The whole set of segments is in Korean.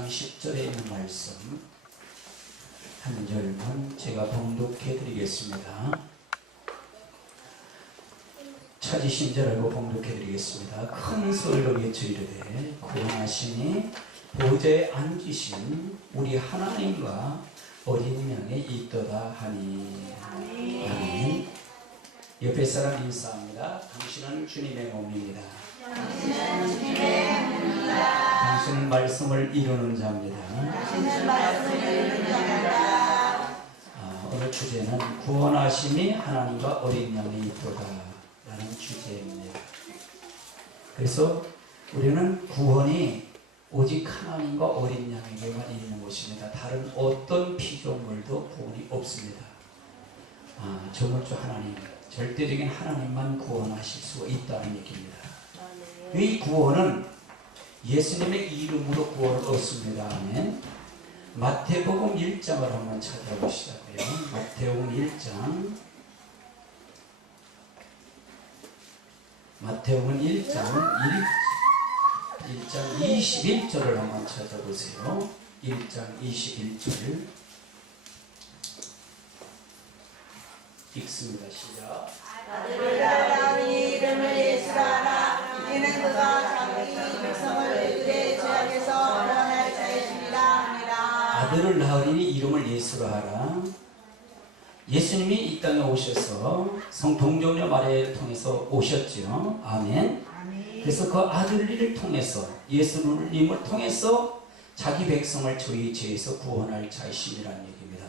16장 10절에 있는 말씀 한 절만 제가 봉독해 드리겠습니다. 찾으신 줄 알고 봉독해 드리겠습니다. 큰 소리로 외쳐 이르되 구원하시니 보좌에 앉으신 우리 하나님과 어린 양이 있도다 하니. 아멘. 옆에 사람 인사합니다. 당신은 주님의 몸입니다. 당신은 주님의 몸입니다. 당신은 말씀을 이루는 자입니다. 당신은 말씀을 이루는 자입니다. 오늘 주제는 구원하심이 하나님과 어린 양이 있도다 라는 주제입니다. 그래서 우리는 구원이 오직 하나님과 어린 양에게만 있는 것입니다. 다른 어떤 피조물도 구원이 없습니다. 정말주 하나님, 절대적인 하나님만 구원하실 수가 있다는 얘기입니다. 이 구원은 예수님의 이름으로 구원을 얻습니다. 아멘. 마태복음 1장을 한번 찾아보시자고요. 마태복음 1장 21절을 한번 찾아보세요. 1장 21절 읽습니다. 시작. 아들을 낳으니 이름을 예수라 하라. 이는 그가 자기 백성을 그들의 죄악에서 구원할 자이심이라 하니라. 아들을 낳으니 이름을 예수라 하라. 예수님이 이 땅에 오셔서 성동정녀 마리아를 통해서 오셨죠. 아멘. 그래서 그 아들을 통해서 예수님을 통해서 자기 백성을 저희 죄에서 구원할 자이심이라는 얘기입니다.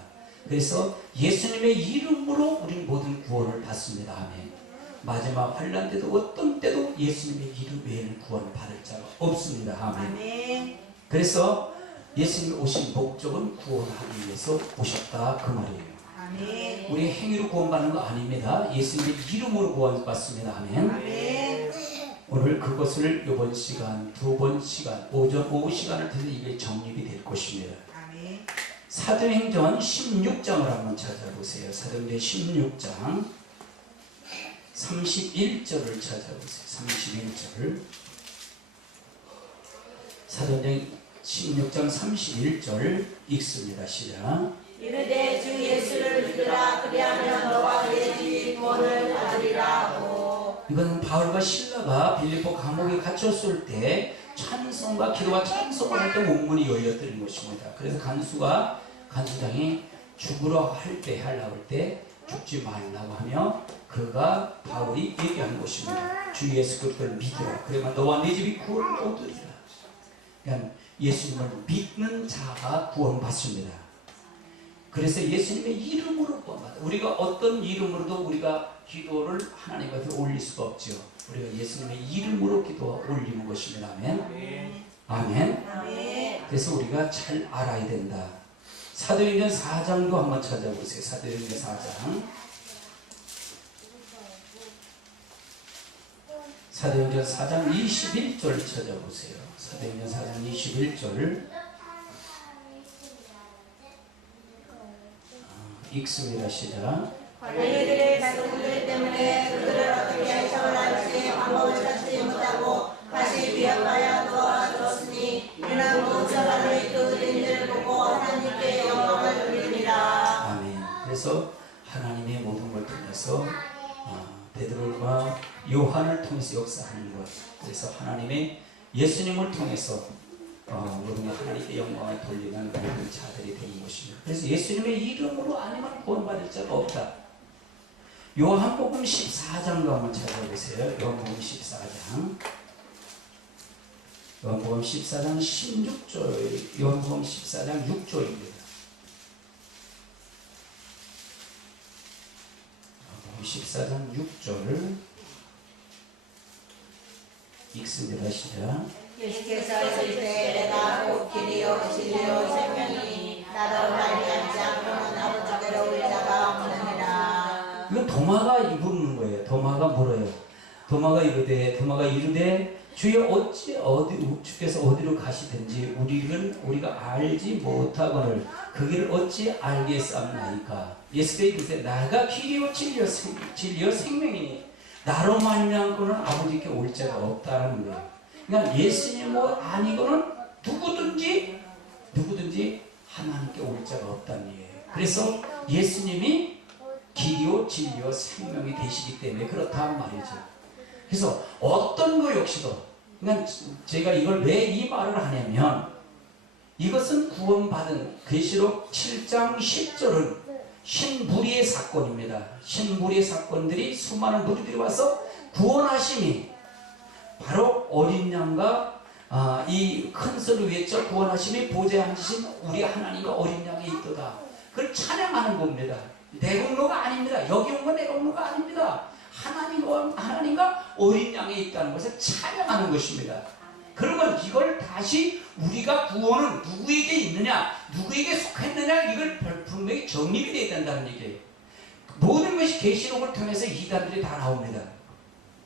그래서 예수님의 이름으로 우리 모든 구원을 받습니다. 아멘. 마지막 환난 때도 어떤 때도 예수님의 이름 외에는 구원을 받을 자가 없습니다. 아멘. 그래서 예수님이 오신 목적은 구원하기 위해서 오셨다 그 말이에요. 우리 행위로 구원받는 거 아닙니다. 예수님의 이름으로 구원받습니다. 아멘. 오늘 그것을 이번 시간, 두 번 시간, 오전 오후 시간을 통해서 이게 정립이 될 것입니다. 사도행전 16장을 한번 찾아보세요. 사도행전 16장 31절을 찾아보세요. 31절. 사도행전 16장 31절 읽습니다. 시작. 이르되 주 예수를 믿으라. 그리하면 너와 내 집이 구원을 받으리라 하고. 이건 바울과 실라가 빌립보 감옥에 갇혔을 때 찬송과 기도와 찬송을 할 때 문문이 열렸던 것입니다. 그래서 간수장이 죽으러 하려고 할 때 죽지 말라고 하며 그가 바울이 얘기한 것입니다. 주 예수 그리스도를 믿으라. 그러면 너와 네 집이 구원을 얻으리라. 그러니까 예수님을 믿는 자가 구원받습니다. 그래서 예수님의 이름으로 구원받아. 우리가 어떤 이름으로도 우리가 기도를 하나님 앞에 올릴 수가 없죠. 우리가 예수님의 이름으로 기도 올리는 것입니다. 아멘. 아멘. 그래서 우리가 잘 알아야 된다. 사도행전 4장도 한번 찾아보세요. 사도행전 4장. 사도행전 4장 21절 찾아보세요. 사도행전 4장 21절 읽습니다. 시작. 관리들의 백성들 때문에 그들을 어떻게 해결할지 방법을 찾지 못하고 다시 비협하여 도와주었으니 이는 모세라를 그들인 줄 보고 하나님께 영광을 돌립니다. 아멘. 그래서 하나님의 모든 걸 통해서 베드로와 요한을 통해서 역사하는 것. 그래서 하나님의 예수님을 통해서 모든 하나님께 영광을 돌리는 모든 자들이 되는 것입니다. 그래서 예수님의 이름으로 아니면 구원받을 자가 없다. 요한복음 14장도 한번 찾아보세요. 요한복음 14장. 요한복음 14장 16절. 요한복음 14장 6절입니다. 요한복음 14장 6절 읽습니다. 시작. 예수께서 이르실 때 내가 곧 길이요 진리요 생명이니 나로 말미암지 않고는 아버지께로 올 자가 없느니라. 이건 도마가 묻는 거예요. 도마가 물어요. 도마가 이르되 주여 주께서 어디로 가시든지 우리가 알지 못하거늘 그 길을 어찌 알겠사옵나이까. 예수께서 이르되 나가 길이요 진리요 생명이니 나로 말미암고는 아버지께 올 자가 없다는 거예요. 그러니까 예수님 아니고는 누구든지 하나님께 올 자가 없다는 얘기예요. 그래서 예수님이 길이요 진리요 생명이 되시기 때문에 그렇다는 말이죠. 그래서 어떤 것 역시도, 그러니까 제가 이걸 왜 이 말을 하냐면, 이것은 구원받은 계시록 7장 10절은 신무리의 사건입니다. 신무리의 사건들이 수많은 무리들이 와서 구원하심이 바로 어린 양과 이 큰 소리 외쳐 구원하심이 보좌에 앉으신 우리 하나님과 어린 양이 있도다. 그걸 찬양하는 겁니다. 내 공로가 아닙니다. 여기 온 건 내 공로가 아닙니다. 하나님과 어린 양이 있다는 것을 찬양하는 것입니다. 그러면 이걸 다시 우리가 구원은 누구에게 있느냐, 누구에게 속했느냐, 이걸 분명히 정립이 되어야 된다는 얘기예요. 모든 것이 계시록을 통해서 이단들이 다 나옵니다.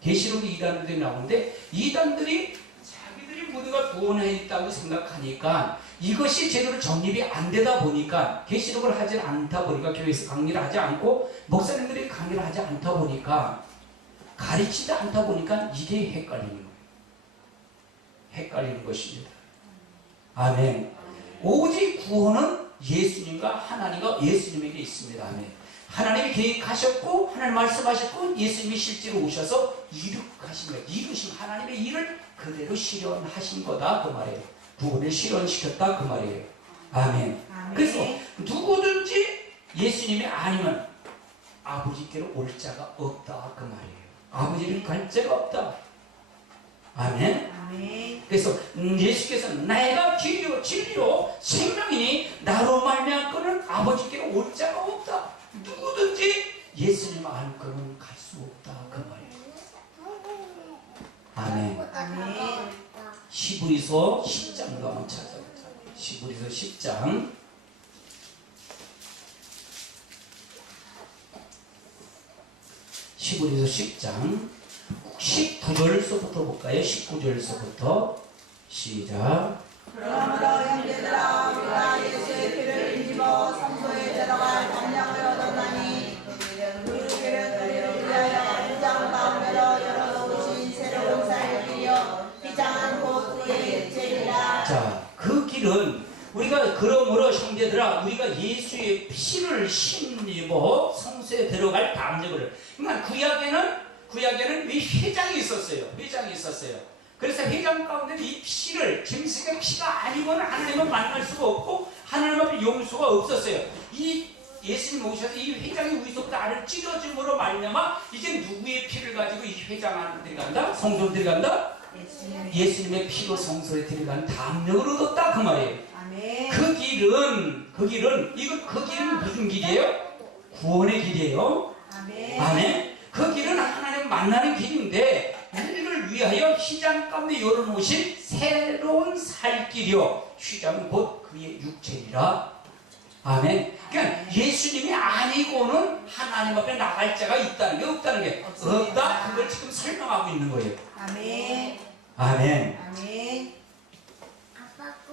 계시록이 이단들이 나오는데, 이단들이 자기들이 모두가 구원해 있다고 생각하니까 이것이 제대로 정립이 안 되다 보니까, 계시록을 하지 않다 보니까, 교회에서 강의를 하지 않고 목사님들이 강의를 하지 않다 보니까, 가르치지 않다 보니까 이게 헷갈리는 거예요. 헷갈리는 것입니다. 아멘. 오직 구원은 예수님과 하나님과 예수님에게 있습니다. 아멘. 하나님이 계획하셨고, 하나님 말씀하셨고, 예수님이 실제로 오셔서 이루신 거예요. 이루신 하나님의 일을 그대로 실현하신 거다 그 말이에요. 구원을 실현시켰다 그 말이에요. 아멘. 그래서 누구든지 예수님이 아니면 아버지께로 올 자가 없다 그 말이에요. 아버지를 갈 자가 없다. 아멘. 그래서 예수께서는 내가 길이요 진리요 생명이니 나로 말미암고는 아버지께로 올 자가 없다. 누구든지 예수님 안고는 갈 수 없다 그 말이에요. 아멘. 히브리서 10장도 한번 찾아보자. 히브리서 10장 19절서부터 볼까요? 19절서부터 시작. 그러므로 형제들아, 우리가 예수의 피를 힘입어 성소에 들어갈 권량을 얻었나니, 우리를 위하여 휘장 가운데로 열어놓으신 새로운 살 길이요 휘장은 곧 그의 육체이라. 자, 그 길은 우리가, 그러므로 형제들아, 우리가 예수의 피를 힘입어 성소에 들어갈 담력을, 그러니까 구약에는 이 회장이 있었어요. 회장이 있었어요. 그래서 회장 가운데 이 피를, 짐승의 피가 아니고는 하나님을 만날 수가 없고 하나님 앞에 용서가 없었어요. 이 예수님 오셔서 이 회장이 우리서부터 나를 찢어줌으로 말미암아 이제 누구의 피를 가지고 이 회장 안에 들어간다? 성소로 들어간다? 예수님의 피로 성소에 들어간 담력을 얻었다 그 말이에요. 아멘. 그 길은 그 길은 무슨 길이에요? 구원의 길이에요. 아멘. 그 길은 하나님 만나는 길인데, 우리를 위하여 휘장 가운데 열어놓으신 새로운 살 길이요 휘장은 곧 그의 육체이라. 아멘. 그러니까 예수님이 아니고는 하나님 앞에 나갈 자가 있다는 게 없다는 게 없다. 그걸 지금 설명하고 있는 거예요. 아멘. 아멘. 아멘.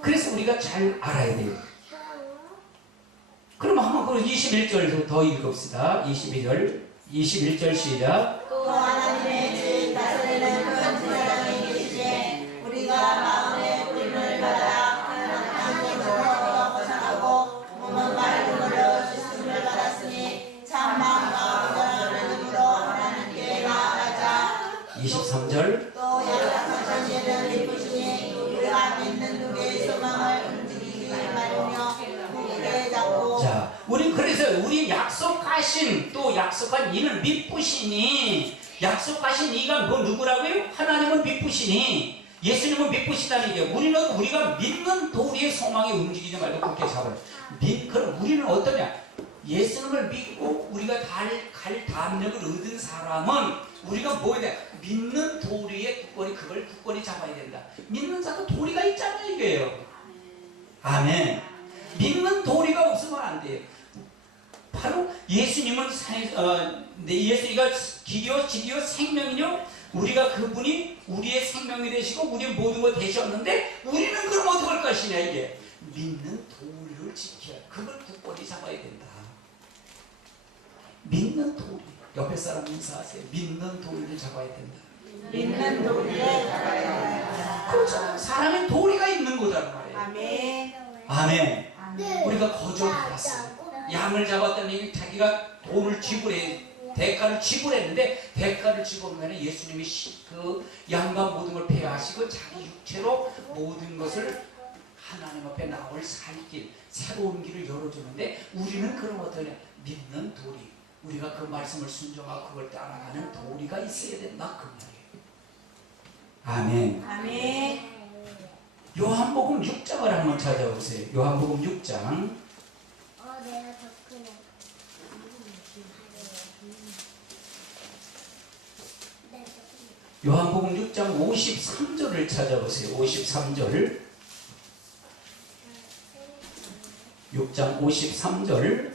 그래서 우리가 잘 알아야 돼요. 그럼 한번 그 21절 더 읽읍시다. 21절 시작. 또 하나님의 집 다스리는 큰 제사장이 계시되, 우리가 마음의 부름을 받아 하나님으로부터 벗어나고 몸은 맑음으로 씻음을 받았으니 참 마음과 온전한 믿음으로 하나님께 나아가자. 23절. 또 약속하신 이는 믿으시니 우리가 믿는 누구의 소망을 움직이기 마련이며 굳게 잡고. 자, 우리 약속하신, 또 약속한 이는 믿으시니, 약속하신 이가 뭐 누구라고요? 하나님은 믿으시니, 예수님은 믿으시다는 얘기예요. 우리가 믿는 도리의 소망에 움직이지 말고 굳게 잡아요. 그럼 우리는 어떠냐? 예수님을 믿고 우리가 갈 담력을 얻은 사람은 우리가 뭐야 돼? 믿는 도리의 그걸 굳건히 잡아야 된다. 믿는 자도 도리가 있잖아요, 이게요. 아멘. 믿는 도리가 없으면 안 돼요. 바로 예수님은 예수가 길이요 진리요 생명이요, 우리가 그분이 우리의 생명이 되시고 우리의 모든 걸 되셨는데, 우리는 그럼 어떻게 할 것이냐, 이게 믿는 도리를 지켜야, 그걸 굳건히 잡아야 된다. 믿는 도리. 옆에 사람 인사하세요. 믿는 도리를 잡아야 된다. 믿는 도리를 잡아야 된다. 그렇죠. 사람의 도리가 있는 거란 말이에요. 아멘. 아멘. 우리가 거절받았어요. 양을 잡았더니 자기가 돈을 대가를 지불했는데 대가를 지불하면 예수님이 그 양과 모든 걸 배하시고 자기 육체로 모든 것을 하나님 앞에 나올 살 길, 새로운 길을 열어주는데 우리는 그런 어떻게 믿는 도리, 우리가 그 말씀을 순종하고 그걸 따라가는 도리가 있어야 된다 그 말이에요. 아멘. 아멘. 요한복음 6장을 한번 찾아보세요. 요한복음 6장. 내가 더 크네. 요한복음 6장 53절을 찾아보세요. 53절. 6장 53절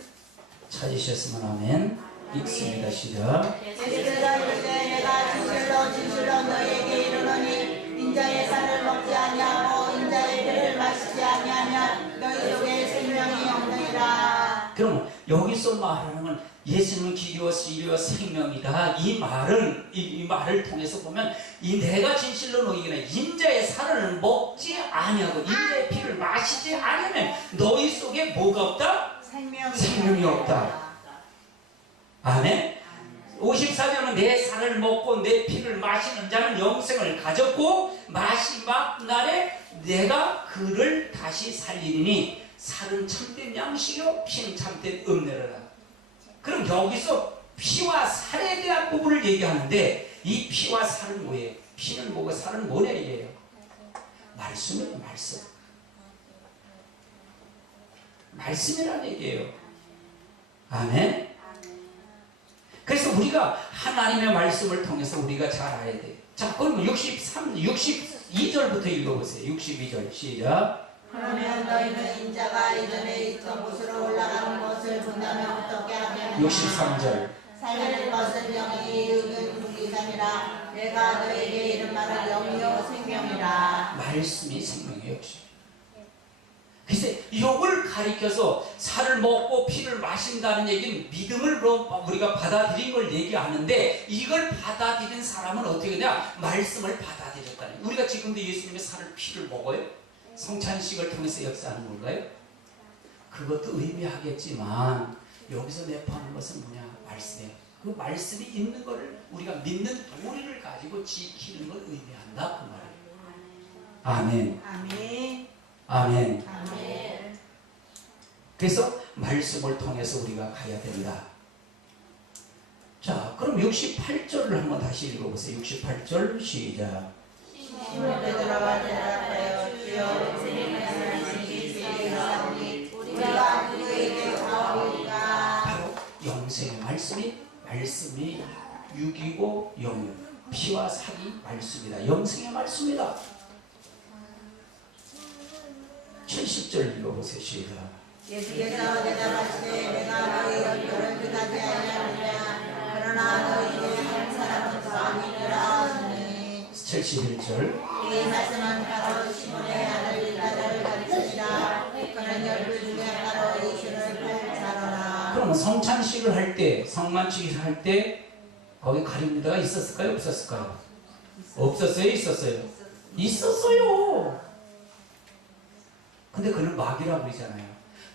찾으셨으면 아멘. 읽습니다. 시작. 예수께서 이르시되 내가 진실로 진실로 너희에게 이르노니 인자의 살을 먹지 아니하고 인자의 피를 마시지 아니하면 너희 속에 생명이 없느니라. 그럼 여기서 말하는 건 예수는 길이요 진리요 생명이다. 이 말은 이 말을 통해서 보면 이 내가 진실로 너희에게 인자의 살을 먹지 아니하고 인자의 피를 마시지 아니하면 너희 속에 뭐가 없다? 생명이 없다. 아멘. 54절은 내 살을 먹고 내 피를 마시는 자는 영생을 가졌고 마지막 날에 내가 그를 다시 살리니 살은 참된 양식이요 피는 참된 음료라. 그럼 여기서 피와 살에 대한 부분을 얘기하는데 이 피와 살은 뭐예요? 피는 뭐고 살은 뭐냐 이게요? 말씀이에요. 말씀이라는 얘기예요. 아멘. 그래서 우리가 하나님의 말씀을 통해서 우리가 잘 알아야 돼요. 자, 그럼 62절부터 읽어보세요. 62절 시작. 그러면 너희는 인자가 이전에 있던 곳으로 올라가는 것을 본다면 어떻게 하겠느냐. 63절. 살릴 것은 영이 육은 불기삼이라. 내가 너희에게 이른 말은 영이요 생명이라. 말씀이 생명이에요. 역시. 그래서 이걸 가리켜서 살을 먹고 피를 마신다는 얘기는 믿음을 우리가 받아들인 걸 얘기하는데 이걸 받아들인 사람은 어떻게 되냐? 말씀을 받아들였다는. 우리가 지금도 예수님의 살을 피를 먹어요? 성찬식을 통해서 역사하는 건가요? 그것도 의미하겠지만 여기서 내포하는 것은 뭐냐? 말씀이에요. 그 말씀이 있는 것을 우리가 믿는 도리를 가지고 지키는 걸 의미한다 그 말이에요. 아멘. 아멘. 아멘. 아멘. 그래서 말씀을 통해서 우리가 가야 된다. 자, 그럼 68절을 한번 다시 읽어보세요. 68절 시작. 시몬 베드로가 대답하여 주여 우리가 누구에게 구하오리까. 바로 영생의 말씀이 육이고 영이요 피와 살이 말씀이다. 영생의 말씀이다. 70절 읽어보세요. 시작. 예수께서 대답하시되 내가 너희 얼굴을 그다지 아니하느냐. 그러나 너희에게 한 사람은 더 아니니라 하시니. 71절. 이 말씀은 바로 시몬의 아들 유다를 가르치시라. 그는 열두 중에 바로 예수를 팔 자로라. 그러면 성찬식을 할 때, 성만식을 할 때 거기 가룟유다가 있었을까요? 없었을까요? 없었어요? 있었어요? 있었어요. 근데 그는 마귀라고 그러잖아요.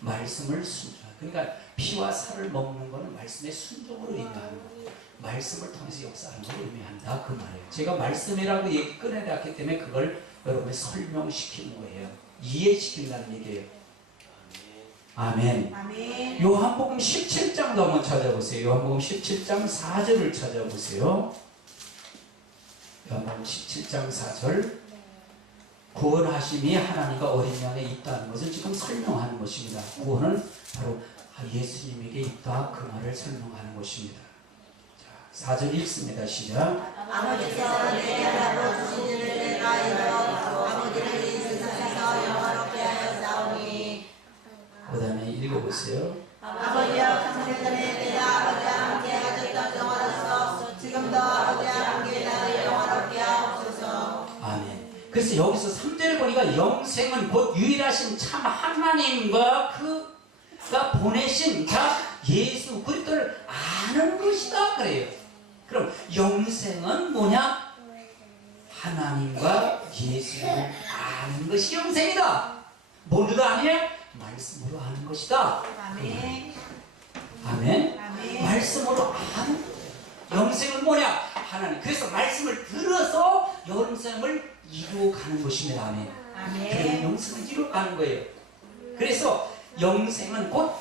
말씀을 순종. 그러니까 피와 살을 먹는 것은 말씀의 순종으로 의미하는 거예요. 말씀을 통해서 역사하는 걸 의미한다 그 말이에요. 제가 말씀이라고 얘기 꺼내놨기 때문에 그걸 여러분이 설명시키는 거예요. 이해시킨다는 얘기예요. 아멘. 아멘. 요한복음 17장도 한번 찾아보세요. 요한복음 17장 4절을 찾아보세요. 요한복음 17장 4절. 구원하심이 하나님과 어린 양에 있다는 것을 지금 설명하는 것입니다. 구원은 바로 예수님에게 있다 그 말을 설명하는 것입니다. 자, 4절 읽습니다. 시작. 아버지께서 내게 하라고 주신 일을 내가 이루어 아버지를 이 세상에서 영화롭게 하여 싸우니. 그 다음에 읽어보세요. 아버지여 창세전에 내가 아버지와 함께 가졌던 영화로서 지금도 아버지와 함께 나를 영화롭게 하옵소서. 아멘. 그래서 여기서 3절에 보니까 영생은 곧 유일하신 참 하나님과 그가 보내신 자 예수 그리스도를 아는 것이다 그래요. 그럼 영생은 뭐냐? 하나님과 예수를 아는 것이 영생이다. 모두가 아니에요? 말씀으로 아는 것이다. 아멘. 아멘. 아멘. 말씀으로 아는 영생은 뭐냐? 하나님. 그래서 말씀을 들어서 영생을 이루어가는 것입니다. 아멘. 그래서 아멘. 영생을 이루어가는 거예요. 그래서 영생은 곧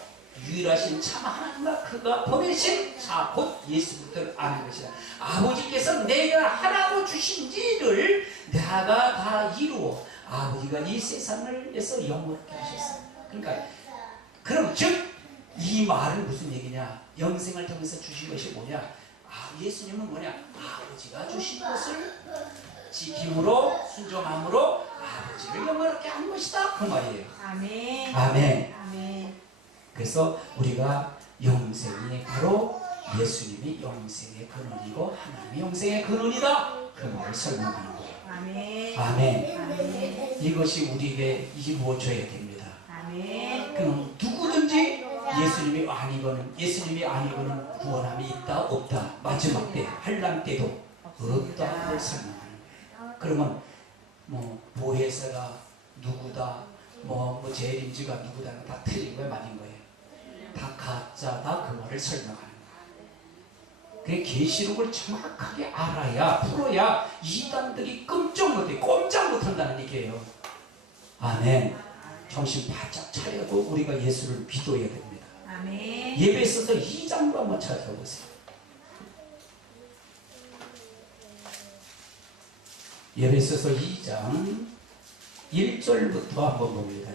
유일하신 참 하나님과 그가 보내신 자 곧 예수부터 아는 것이다. 아버지께서 내가 하라고 주신지를 내가 다 이루어 아버지가 이 세상을 위해서 영원하게 하셨어요. 그러니까 그럼 즉 이 말은 무슨 얘기냐? 영생을 통해서 주신 것이 뭐냐? 예수님은 뭐냐? 아버지가 주신 것을 지킴으로 순종함으로 아버지를 영원하게 한 것이다. 그 말이에요. 아멘. 아멘. 아멘. 그래서 우리가 영생이 바로 예수님이 영생의 근원이고 하나님이 영생의 근원이다. 그 말을 설명하는 거예요. 아멘. 아멘. 아멘. 이것이 우리에게 이루어져야 됩니다. 아멘. 그럼 누구든지 예수님이 아니고는 구원함이 있다 없다. 마지막 때 환난 때도 없다고 설명하는 거예요. 그러면 뭐 보혜사가 누구다, 뭐 재림주가 누구다 다 틀린 거예요, 맞은 거예요. 다 가짜다 그 말을 설명하는 거예요. 그 계시록을 정확하게 알아야 풀어야 이단들이 꼼짝 못한다는 얘기예요. 아멘. 정신 바짝 차려도 우리가 예수를 믿어야 됩니다. 아멘. 예배에 있어서 2장도 한번 찾아보세요. 예배에 있어서 2장 1절부터 한번 봅니다.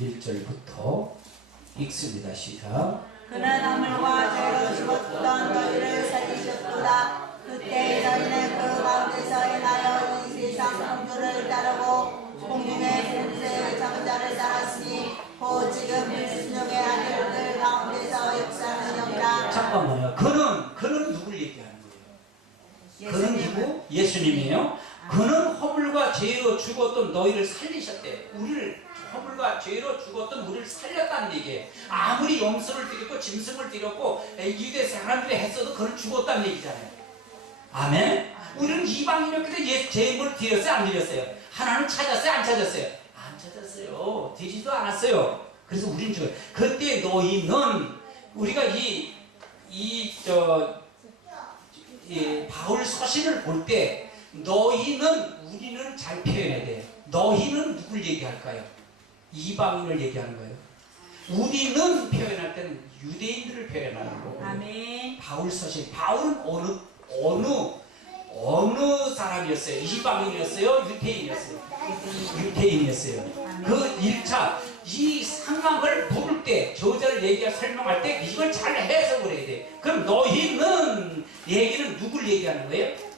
1절부터 읽습니다. 시작. 그는 하물과 죄로 죽었던 너희를 살리셨도다. 그때 너희는 그 가운데서 행하여 이 세상 공주를 따르고 공중의 분수의 장자를 따랐으니 곧 지금 불순종의 아들들 가운데서 역사하는 영이라. 잠깐만요. 그는 누굴 얘기하는 거예요? 그는 누구? 예수님이에요. 그는 허물과 죄로 죽었던 너희를 살리셨대요. 우리를 허물과 죄로 죽었던 우리를 살렸다는 얘기예요. 아무리 염소를 드렸고 짐승을 드렸고 유대 사람들이 했어도 그는 죽었다는 얘기잖아요. 아멘. 우리는 이방인이었기 제물을 드렸어요, 안 드렸어요? 하나님 찾았어요, 안 찾았어요? 안 찾았어요. 드리지도 않았어요. 그래서 우리는 죽어요. 그때 너희는 우리가 바울 서신을 볼 때 우리는 잘 표현해야 돼요. 너희는 누굴 얘기할까요? 이방인을 얘기하는 거예요. 우리는 표현할 때는 유대인들을 표현하는 거고. 아멘. 바울 서신, 바울은 어느 사람이었어요? 이방인이었어요? 유대인이었어요? 유대인이었어요. 그 1차 이 상황을 부를 때 저자를 설명할 때 이걸 잘 해석을 해야 돼. 그럼 너희는 얘기는 누굴 얘기하는 거예요?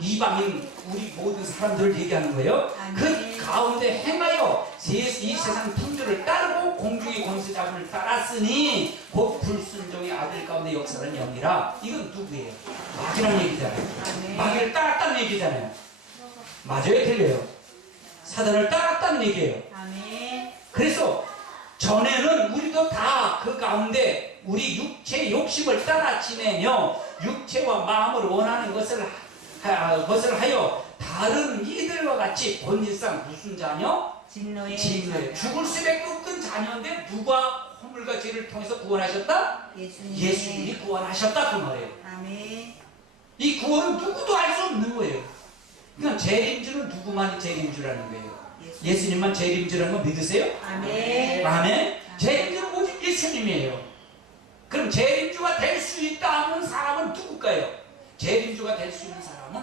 이방인 우리 모든 사람들을 얘기하는 거예요. 그 가운데 행하여 이 세상 풍조를 따르고 공중의 권세자분을 따랐으니 곧 불순종의 아들 가운데 역사하는 영이라. 이건 누구예요? 마귀란 얘기잖아요. 마귀를 따랐다는 얘기잖아요. 맞아요, 틀려요? 사단을 따랐다는 얘기예요. 아멘. 그래서 전에는 우리도 다 그 가운데 우리 육체 욕심을 따라 지내며 육체와 마음을 원하는 것을 하여 다른 이들과 같이 본질상 무슨 자녀? 진노의 죽을 수밖에 없던 자녀인데 누가 허물과 죄를 통해서 구원하셨다? 예수님이 구원하셨다 그 말이에요. 아멘. 이 구원은 누구도 알 수 없는 거예요. 그러니까 재림주는 누구만이 재림주라는 거예요? 예수님만 재림주라는 거 믿으세요? 아멘. 아멘. 재림주는 오직 예수님이에요. 그럼 재림주가 될 수 있다는 사람은 누굴까요? 재림주가 될 수 있는 사람은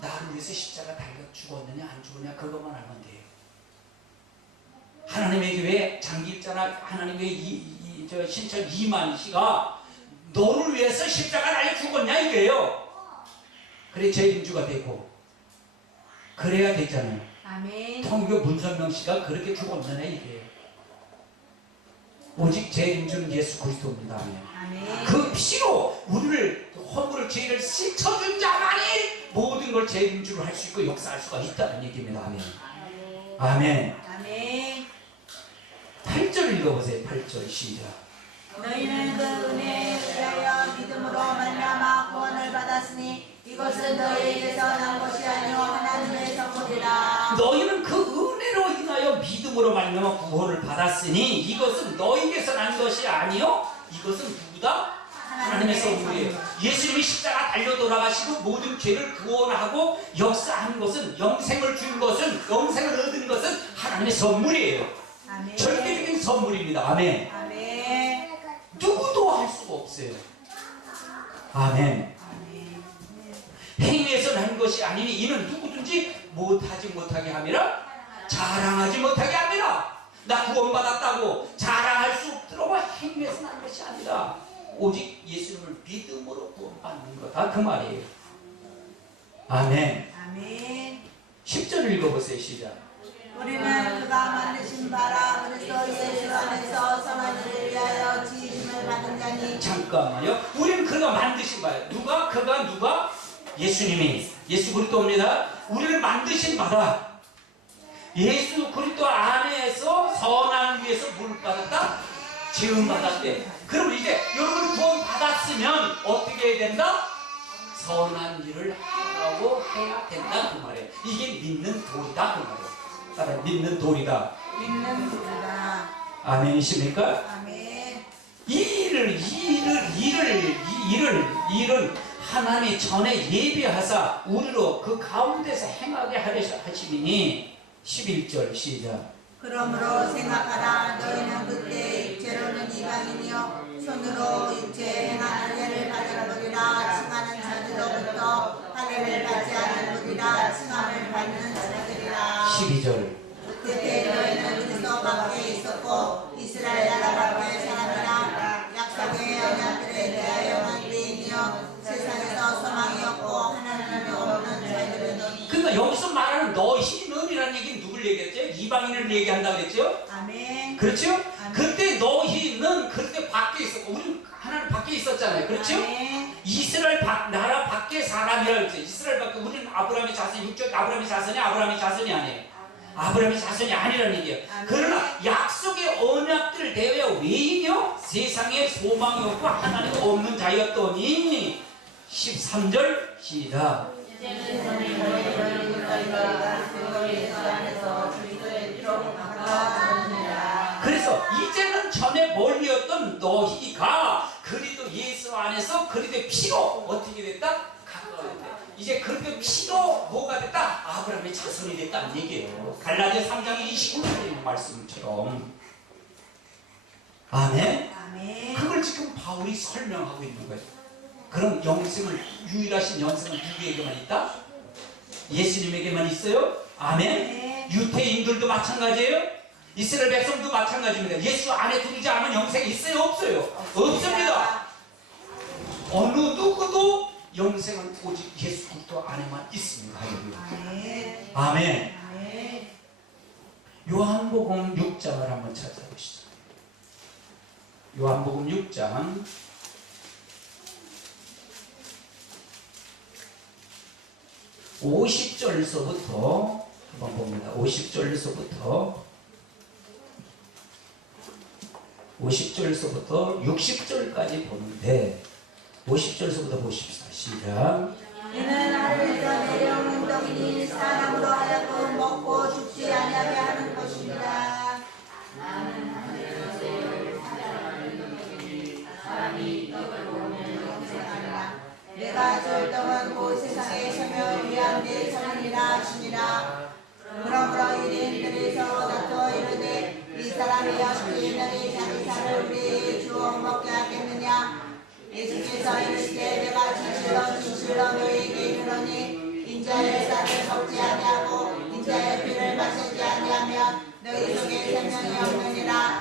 나를 위해서 십자가 달려 죽었느냐 안 죽었느냐 그것만 알면 돼요. 하나님의 교회 장기입자나 하나님의 신천 이만희 씨가 너를 위해서 십자가 달려 죽었냐 이거예요. 그래 재림주가 되고 그래야 되잖아요. 아멘. 통교 문선명 씨가 그렇게 죽었느냐 이거예요. 오직 재림주는 예수 그리스도입니다. 아멘. 그 피로 우리를 허물을 죄를 씻어준 자만이 모든 걸 재림주로 할 수 있고 역사할 수가 있다는 얘기입니다. 아멘. 아멘. 아멘. 8절 읽어보세요. 8절 시작. 너희는 그 은혜에 의하여 믿음으로 말미암아 구원을 받았으니 이것은 너희에게서 난 것이 아니요 하나님의 선물이라. 너희는 그 은혜로 인하여 믿음 믿음으로 말미암아 구원을 받았으니 이것은 너희에게서 난 것이 아니요 이것은 누구다? 하나님의 선물이에요. 예수님이 십자가 달려 돌아가시고 모든 죄를 구원하고 역사한 것은 영생을 준 것은 영생을 얻은 것은 하나님의 선물이에요. 아멘. 절대적인 선물입니다. 아멘. 아멘. 누구도 할 수가 없어요. 아멘. 아멘. 행위에서 난 것이 아니니 이는 누구든지 못하게 함이라 자랑하지 못하게 함이라. 나 구원받았다고 자랑할 수 없도록 행위에서 난 것이 아니라 오직 예수님을 믿음으로 구원받는 거다 그 말이에요. 아멘. 아멘. 10절 읽어보세요. 시작. 우리는 그가 만드신 바라 그리스도 예수 안에서 선한 일을 위하여 지으심을 받은 자니. 잠깐만요. 우리는 그가 만드신 바예요. 누가? 그가 누가? 예수님이. 예수 그리스도입니다. 우리를 만드신 바라. 예수 그리스도 안에서 선한 위에서 뭘 받았다? 지음 받았대. 그럼 이제 여러분 구원 받았으면 어떻게 해야 된다? 선한 일을 하라고 해야 된다 그 말이에요. 이게 믿는 도리다 그 말이에요. 따라 믿는 도리다. 믿는 도리다. 아멘이십니까? 아멘. 이 일을 하나님이 전에 예비하사 우리로 그 가운데서 행하게 하시니 11절 시작. 그러므로 생각하라. 너희는 그때 육체로는 이방인이요 손으로 육체 행한 할례를 받으라 보리라. 칭하는 자들로부터 할례를 받지 않으리라. 칭함을 받는 자들이라. 12절. 그때 너희는 그리스도 밖에 있었고 이스라엘 나라 밖에 사람이라. 약속의 언약들에 대하여는 유인이요 세상에서 소망이 없고 하나님이 없는 자들이니. 그러니까 여기서 말하는 너희는이라는 얘기는 누굴 얘기했죠? 이방인을 얘기한다고 했죠? 아멘. 그렇죠? 아멘. 그때 너희는 그때 밖에 있었고 우리는 하나님 밖에 있었잖아요. 그렇죠? 아멘. 이스라엘 나라 밖에 사람이라고 했죠. 이스라엘 밖에 우리는 아브라함의 자손, 육적 아브라함의 자손이 아니에요. 아브라함의 자손이 아니라는 얘기예요. 아멘. 그러나 약속의 언약들 대하여 외인이요 세상에 소망이 없고 하나님 없는 자였더니 13절 시작. 그래서 이제는 전에 멀리였던 너희가 그리스도 예수 안에서 그리스도의 피로 어떻게 됐다? 가까워졌다. 이제 그리스도의 피로 뭐가 됐다? 아브라함의 자손이 됐다는 얘기예요. 갈라디아 3장 29절에 있는 말씀처럼. 아멘. 아멘. 그걸 지금 바울이 설명하고 있는 거예요. 그럼 영생을 유일하신 영생은 누구에게만 있다? 예수님에게만 있어요? 아멘. 유태인들도 마찬가지예요. 이스라엘 백성도 마찬가지입니다. 예수 안에 들지 않은 영생이 있어요? 없어요? 없습니다. 어느 누구도 영생은 오직 예수 그리스도 안에만 있습니다. 아멘. 아멘. 아멘. 요한복음 6장을 한번 찾아보시죠. 요한복음 6장 50절서부터 한번 봅니다. 50절서부터 60절까지 보는데 50절서부터 보십시다. 시작. 이는 하늘에서 내려오는 떡이니 사람으로 하여금 먹고 죽지 아니하게 하는 것입니다. 나는 하늘에서 내려오는 사람을 떡이니 사람이 떡을 먹으면 영생하리라. 내가 줄 떡은 곧 세상의 생명을 위한 내 살이라 하시니라. 그러므로 유대인들이 서로 다투어 이르되 이 사람이 어찌 너희 자기 살을 우리에게 주어 먹게 하겠느냐. 예수께서 이르시되 내가 진실로 너희에게 이르노니 인자의 살을 먹지 아니하고 인자의 피를 마시지 아니하면 너희 속에 생명이 없느니라.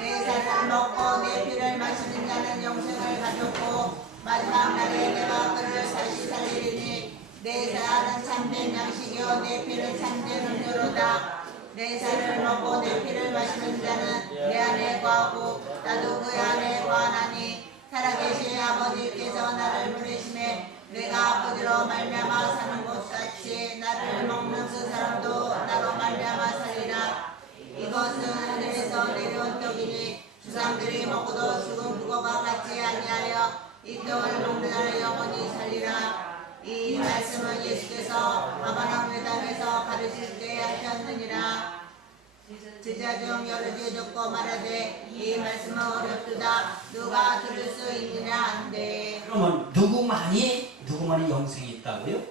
내 살을 먹고 내 피를 마시는 자는 영생을 가졌고 마지막 날에 내가 그를 다시 살리리니 내 살은 참된 양식이요 내 피는 참된 음료로다. 내 살을 먹고 내 피를 마시는 자는 내 안에 거하고 나도 그 안에 거하나니 살아계신 아버지께서 나를 부르심에 내가 아버지로 말미암아 사는 것 같이 나를 먹는 그 사람도 나로 말미암아 살리라. 이것은 하늘에서 내려온 떡이니 주상들이 먹고도 죽은 그거와 같지 아니하여 이 떡을 먹는 자를 영원히 살리라. 이 말씀은 예수께서 가버나움 회당에서 가르칠 때 하셨느니라. 제자 중 여럿이 듣고 말하되 이 말씀은 어렵도다 누가 들을 수 있느냐 한대. 그러면 누구만이 영생이 있다고요?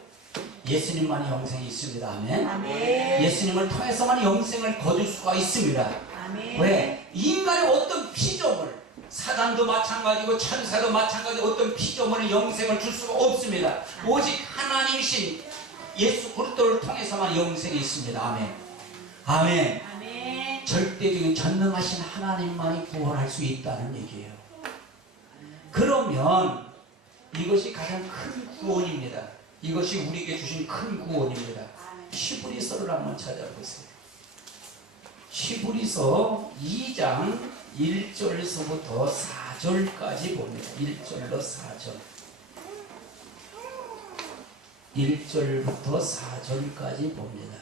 예수님만이 영생이 있습니다. 아멘. 아멘. 예수님을 통해서만 영생을 거둘 수가 있습니다. 아멘. 왜? 인간의 어떤 피조물, 사단도 마찬가지고 천사도 마찬가지고 어떤 피조물의 영생을 줄 수가 없습니다. 오직 하나님이신 예수 그리스도를 통해서만 영생이 있습니다. 아멘. 아멘. 아멘. 절대적인 전능하신 하나님만이 구원할 수 있다는 얘기예요. 그러면 이것이 가장 큰 구원입니다. 이것이 우리에게 주신 큰 구원입니다. 히브리서를 한번 찾아보세요. 히브리서 2장 1절서부터 4절까지 봅니다. 1절로 4절. 1절부터 4절까지 봅니다.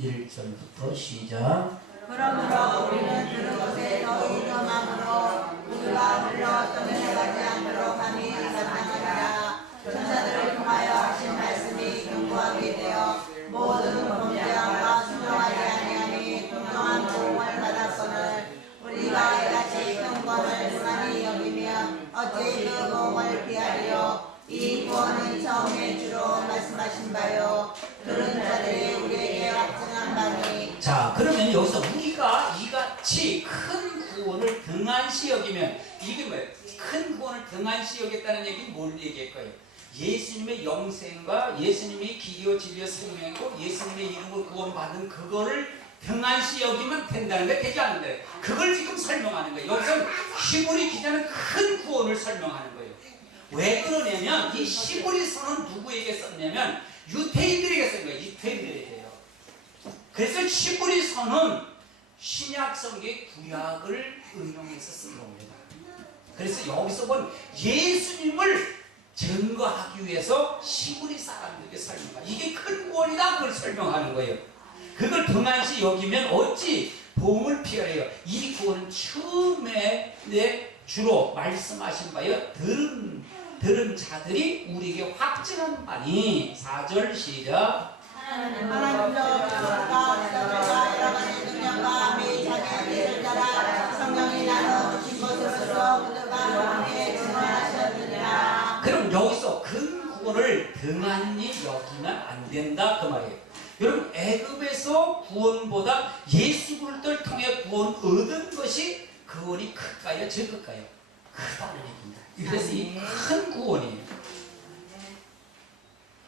1절부터 시작. 그러므로 우리는 들은 것에 더 유념함으로 우리가 흘러 떠내려가지 않도록 함이 나타나니라. 천사들을 통하여 하신 말씀이 견고하게 되어 모든 범죄함과 순종하지 아니하니 분명한 보응을 받았거늘 우리가 이같이 큰 구원을 불안히 여기면 어찌 그 보응을 피하리요. 이 구원은 처음에 주로 말씀하신 바요 들은 자들이 우리에게 확증한 바니. 자, 그러면 여기서 우리가 이같이 큰 구원을 등한시 여기면 이게 뭐예요? 큰 구원을 등한시 여겼다는 얘기는 뭘 얘기할 거예요? 예수님의 영생과 예수님이 길이요 진리요 생명이고 예수님의 이름으로 구원받은 그거를 등한시 여기면 된다는 게 되지 않는데 그걸 지금 설명하는 거예요. 여기서 히브리 기자는 큰 구원을 설명하는 거예요. 왜 그러냐면 이 히브리서는 누구에게 썼냐면 유대인들에게 쓴 거예요. 유대인들에게요. 그래서 히브리서는 신약 성경의 구약을 응용해서 쓴 겁니다. 그래서 여기서 본 예수님을 증거하기 위해서 히브리 사람들에게 설명하 이게 큰 구원이다 그걸 설명하는 거예요. 그걸 등한시 여기면 어찌 보응을 피하래요. 이 구원은 처음에 주로 말씀하신 바여 들은 자들이 우리에게 확증한 바니. 4절 시작. 하나님도 주가 여러 가지 능력과 미 자기의 따라 성령이 나눠 주신 것으로서 그들과 함께 증언하셨느니라. 그럼 여기서 큰 구원을 등한히 여기면 안 된다 그 말이에요. 여러분 애굽에서 구원보다 예수 그리스도를 통해 구원 얻은 것이 구원이 클까요? 적을까요? 크다는 얘기입니다. 그래서 이 큰 구원이에요.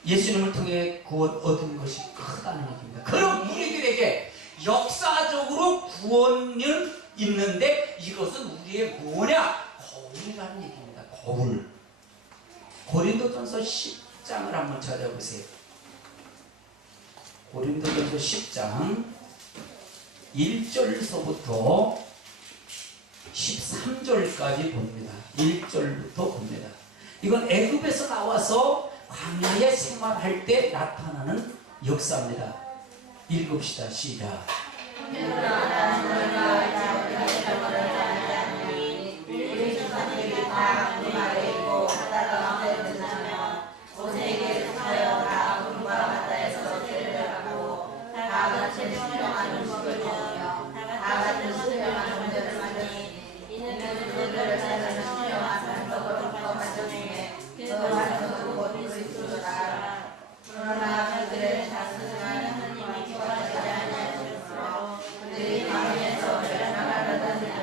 예수님을 통해 구원 얻은 것이 크다는 얘기입니다. 그럼 우리들에게 역사적으로 구원은 있는데 이것은 우리의 뭐냐? 거울이라는 얘기입니다. 거울. 고린도전서 10장을 한번 찾아보세요. 고린도전서 10장 1절서부터 13절까지 봅니다. 1절부터 봅니다. 이건 애굽에서 나와서 광야에 생활할 때 나타나는 역사입니다. 읽읍시다. 시작.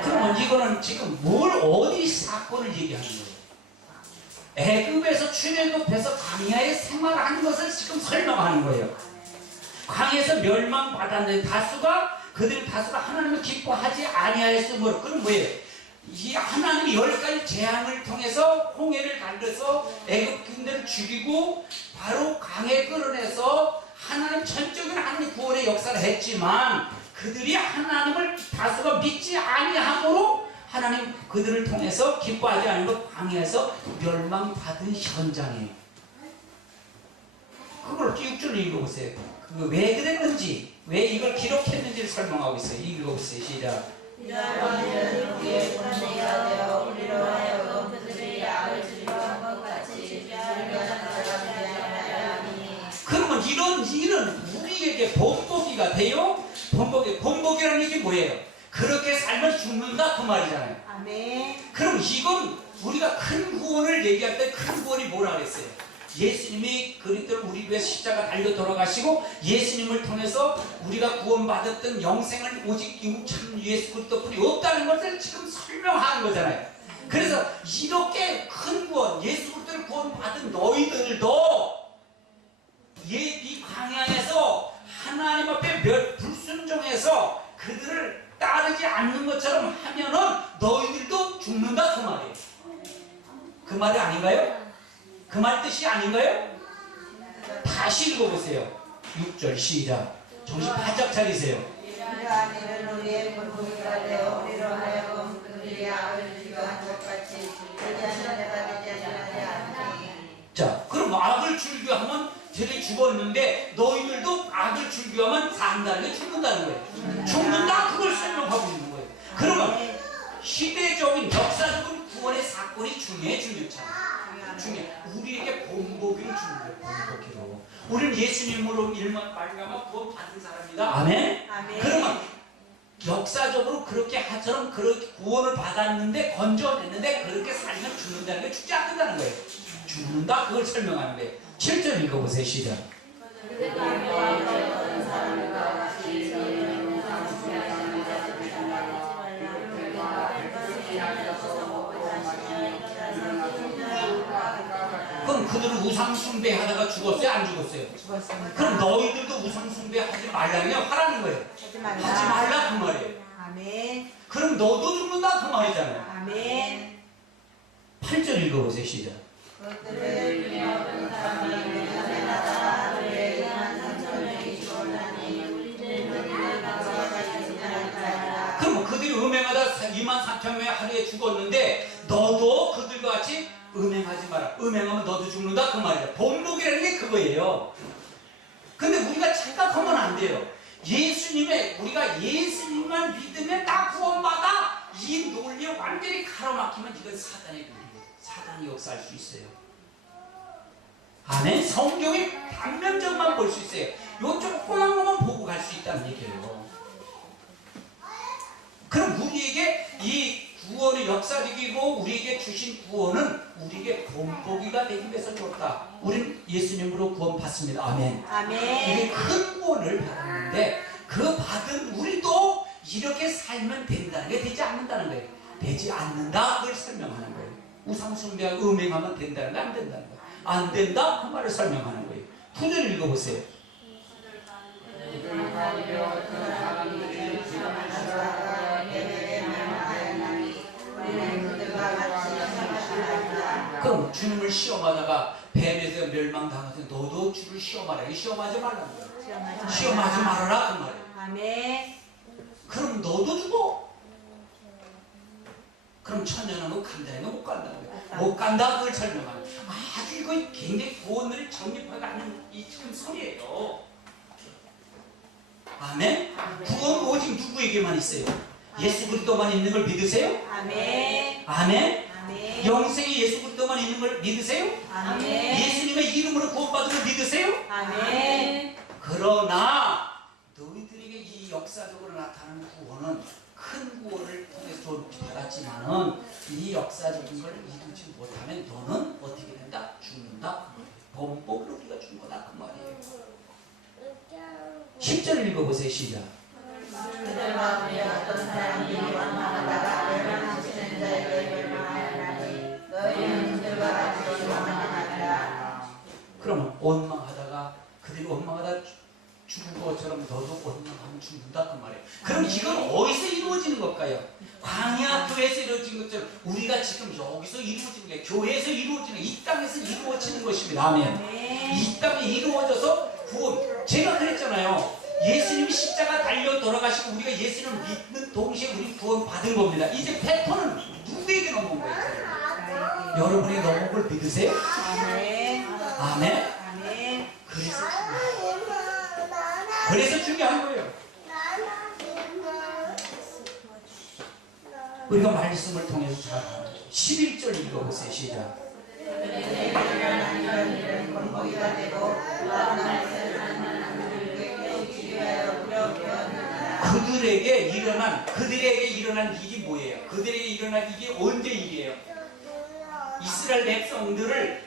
그러면 이거는 지금 뭘 어디 사건을 얘기하는 거예요? 애굽에서 출애굽해서 광야에 생활하는 것을 지금 설명하는 거예요. 광야에서 멸망받았는데 그들 다수가 하나님을 기뻐하지 아니하였으므로. 그럼 뭐예요? 이 하나님이 10가지 재앙을 통해서 홍해를 갈려서 애굽인들을 죽이고 바로 강에 끌어내서 하나님 전적인 하나님 구원의 역사를 했지만 그들이 하나님을 다수가 믿지 아니함으로 하나님 그들을 통해서 기뻐하지 않은 것 광야에서 멸망받은 현장이에요. 그걸 6절을 읽어보세요. 그거 왜 그랬는지, 왜 이걸 기록했는지를 설명하고 있어요. 읽어보세요. 시작. 이러한 우리의 권세가 되어 우리로 하여금 그들이 약을 즐겨한 것 같이 그러면 이런 일은 우리에게 본보기가 돼요. 본복이라는 얘기 뭐예요? 그렇게 살면 죽는다 그 말이잖아요. 아멘. 그럼 이건 우리가 큰 구원을 얘기할 때 큰 구원이 뭐라 그랬어요? 예수님이 그리스도를 우리 위해 십자가 달려 돌아가시고 예수님을 통해서 우리가 구원받았던 영생을 오직 참 예수 그리스도뿐이 없다는 것을 지금 설명하는 거잖아요. 그래서 이렇게 큰 구원, 예수 그리스도를 구원받은 너희들도 이 광야에서 하나님 앞에 불순종해서 그들을 따르지 않는 것처럼 하면은 너희들도 죽는다 그 말이에요. 그 말이 아닌가요? 그 말 뜻이 아닌가요? 다시 읽어보세요. 6절 시작. 정신 바짝 차리세요. 이러한 우리의 본보기가 되어 우리로 하여금 그들이 악을 즐겨한 것 같이 즐겨하는 내가 되지 않으니. 자, 그럼 악을 즐겨하면 쟤네 죽었는데 너희들도 악을 즐겨하면 산다는 게 죽는다는 거예요. 죽는다 그걸 설명하고 있는 거예요. 그러면 시대적인 역사적인 구원의 사건이 중요해 중요찮아. 중요해. 우리에게 본보기를 주는 거예요. 본보기로. 우리는 예수님으로 일만 말미암아 구원 받은 사람이다. 아멘. 아멘. 그러면 역사적으로 그렇게 하처럼 그렇게 구원을 받았는데 건져냈는데 그렇게 살면 죽는다는 게 죽지 않는다는 거예요. 죽는다 그걸 설명하는 거예요. 7절 읽어보세요. 시작. 그럼 그들은 우상숭배 하다가 죽었어요? 안 죽었어요? 죽었습니다. 그럼 너희들도 우상숭배 하지 말라는 게 하라는 거예요. 하지 말라. 하지 말라 그 말이에요. 아멘. 그럼 너도 죽는다 그 말이잖아요. 아멘. 8절 읽어보세요. 시작. 그것들을 위하여 사람이 명하다 그의 23,000명이 죽었나니 우리는 나와 같이 지나가리라. 그럼 그들이 음행하다 23,000명이 하루에 죽었는데 너도 그들과 같이 음행하지 마라. 음행하면 너도 죽는다 그 말이에요. 본보기라는 게 그거예요. 근데 우리가 착각하면 안 돼요. 우리가 예수님만 믿으면 다 구원받아. 이 논리에 완전히 가로막히면 이건 사단의 논리예요. 사단이 역사할 수 있어요. 아멘. 성경의 단면적만 볼 수 있어요. 요 조그만 것만 보고 갈 수 있다는 얘기예요. 그럼 우리에게 이 구원의 역사적이고 우리에게 주신 구원은 우리에게 본보기가 되기 위해서 줬다. 우리는 예수님으로 구원 받습니다. 아멘. 아멘. 우리 큰 구원을 받았는데 그 받은 우리도 이렇게 살면 된다는 게 되지 않는다는 거예요. 되지 않는다 그걸 설명하는 거예요. 우상숭배하고 음행하면 된다는 거 안 된다는 거예요. 안 된다 그 말을 설명하는 거예요. 9절 읽어보세요. 그럼 주님을 시험하다가 뱀에서 멸망당해서 너도 주를 시험하라. 시험하지 말라는 거예요. 시험하지 말아라 그 말이에요. 아멘. 그럼 너도 죽어. 그럼 천년왕국 간다는 거 못 간다는 거예요. 못 간다 그걸 설명하는 거예요. 아주 이거 굉장히 구원을 정립하가 않는 이 참 소리예요. 아멘. 구원 오직 누구에게만 있어요? 예수 그리스도만 있는 걸 믿으세요? 아멘. 아멘. 아멘. 영생이 예수 그리스도만 있는 걸 믿으세요? 아멘. 예수님의 이름으로 구원받은 걸 믿으세요? 아멘. 그러나 너희들에게 이 역사적으로 나타나는 구원은 큰 구원을 통해서 받았지만은 이 역사적인 걸 이루지 못하면 너는 어떻게 된다? 죽는다. 본복으로 우리가 준 거다 그 말이에요. 10절 읽어보세요. 시작. 그들 가운데 어떤 사람이 원망하다가 멸망하시는 자에게 멸망하나니 너희는 그들과 같이 원망하리라. 그러면 원망하다가 그들이 원망하다 죽은 것처럼 너도 원망하면 죽는다 그 말이에요. 그럼 이건 어디서 이루어지는 걸까요? 광야 교회에서 이루어진 것처럼 우리가 지금 여기서 이루어지는 게 교회에서 이루어지는 이 땅에서 이루어지는 것입니다. 아멘. 이 땅에 이루어져서 구원. 제가 그랬잖아요. 예수님이 십자가 달려 돌아가시고 우리가 예수님을 믿는 동시에 우리 구원 받은 겁니다. 이제 패턴은 누구에게 넘은 거예요? 여러분이 넘은 걸 믿으세요? 아멘. 아멘. 아멘. 그래서 중요한 거예요. 우리가 말씀을 통해서 잘 11절 읽어보세요. 시작. 본보기가 되고 그들에게 일어난 일이 뭐예요? 그들에게 일어난 일이 언제 일이에요? 이스라엘 백성들의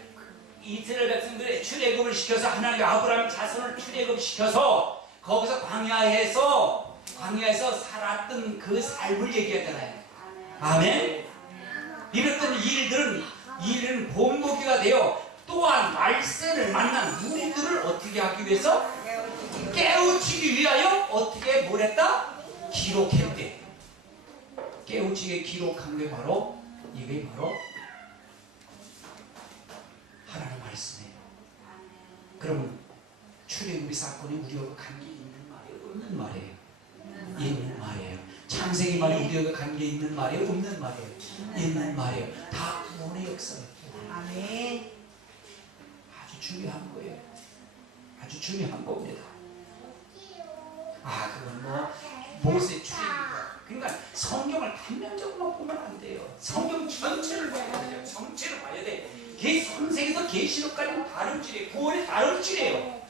출애굽을 시켜서 하나님의 아브라함 자손을 출애굽시켜서 거기서 광야에서 살았던 그 삶을 얘기하잖아요. 아멘. 이랬던 일들은 본보기가 되어 또한 말세를 만난 우리들을 어떻게 하기 위해서? 깨우치기 위하여 어떻게 뭘 했다? 기록했대. 깨우치게 기록한 게 이게 바로 하나님 말씀이에요. 그러면 출애굽의 사건이 우리하고 관계 있는 말이에요? 없는 말이에요? 있는 말이에요. 창세기 말이 우리하고 관계 있는 말이에요? 없는 말이에요? 있는 말이에요. 다 구원의 역사예요. 아멘. 아주 중요한 거예요. 아주 중요한 겁니다. 그건 모세 출애굽이다. 그러니까 성경을 단면적으로 보면 안 돼요. 성경 전체를 봐야 돼요. 전체를 봐야 돼. 창세기에서 계시록까지 다름질이에요. 구원의 다름질이에요.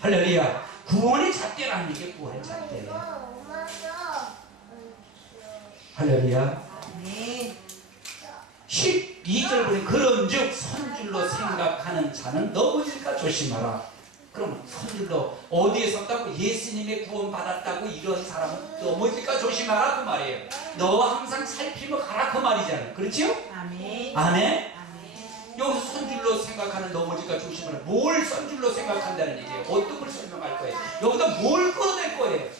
할렐루야. 구원의 잣대라는 게 구원의 잣대예요. 할렐루야. 아멘. 12절 보니 그런즉 선줄로 생각하는 자는 넘어질까 조심하라. 그럼 선줄로 어디에 섰다고? 예수님의 구원 받았다고 이런 사람은 넘어질까 조심하라 그 말이에요. 너 항상 살피며 가라 그 말이잖아요. 그렇지요? 아멘. 아멘. 여기서 선줄로 생각하는 넘어질까 조심하라. 뭘 선줄로 생각한다는 얘기예요? 어떤 걸 설명할 거예요? 여기다 뭘 끌어낼 거예요?